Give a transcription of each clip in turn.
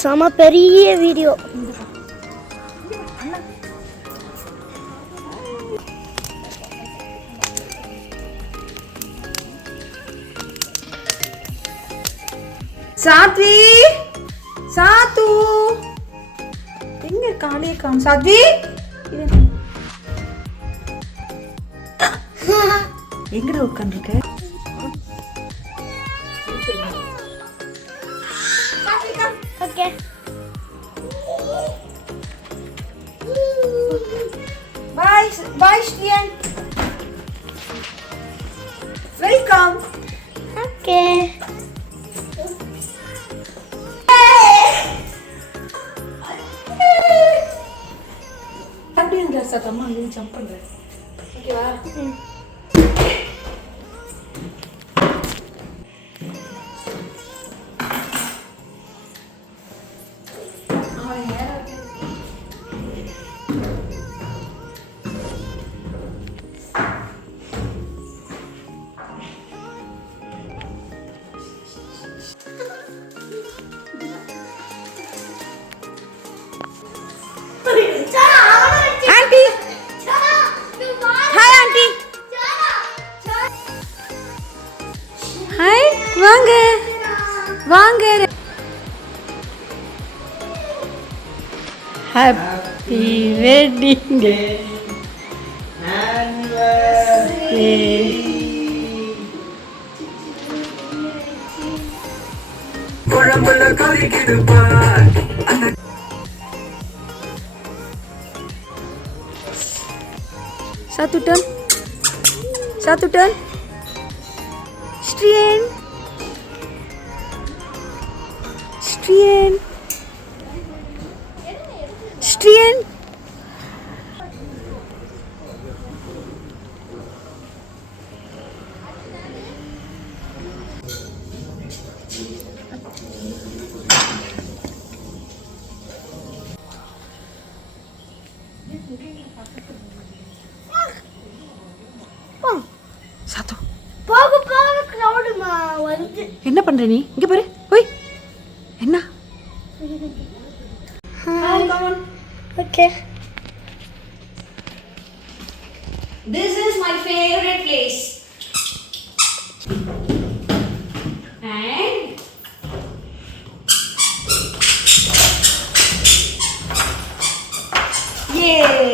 செம பெரிய வீடியோ. சாத்வி, சாத்து எங்க காலியே காணும். சாத்வி எங்கட உட்காந்துருக்க? ஓகே. பாய் பாய் ஸ்ரீயன். வெல்கம். ஓகே. அப்படியே இந்த சத்தமா அங்கே ஜம்ப் பண்றேன். ஓகேவா? Aunty hi. Aunty hi. வாங்க வாங்க. Happy wedding day. குழம்புல கறிக்கிடுப்பா. Satu turn. Strien. சாத்து போக போக கிரவுட்மா வந்து. என்ன பண்ற நீ? இங்க பாரு. ஓய் என்ன? Hi come on. Okay. This is my favorite place. And yay.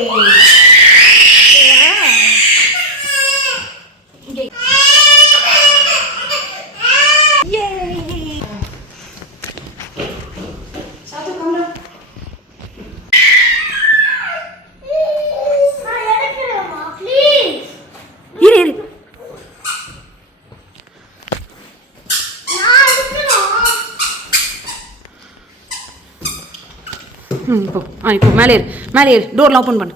இப்போ மேலே ஏறு. டோர்லாம் ஓப்பன் பண்ணு.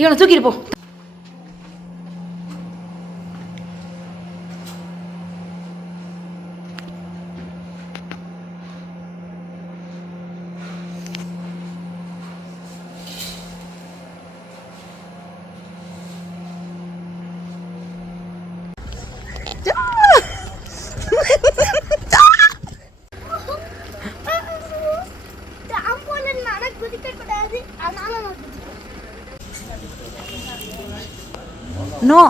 இவனை தூக்கிட்டு போ. No.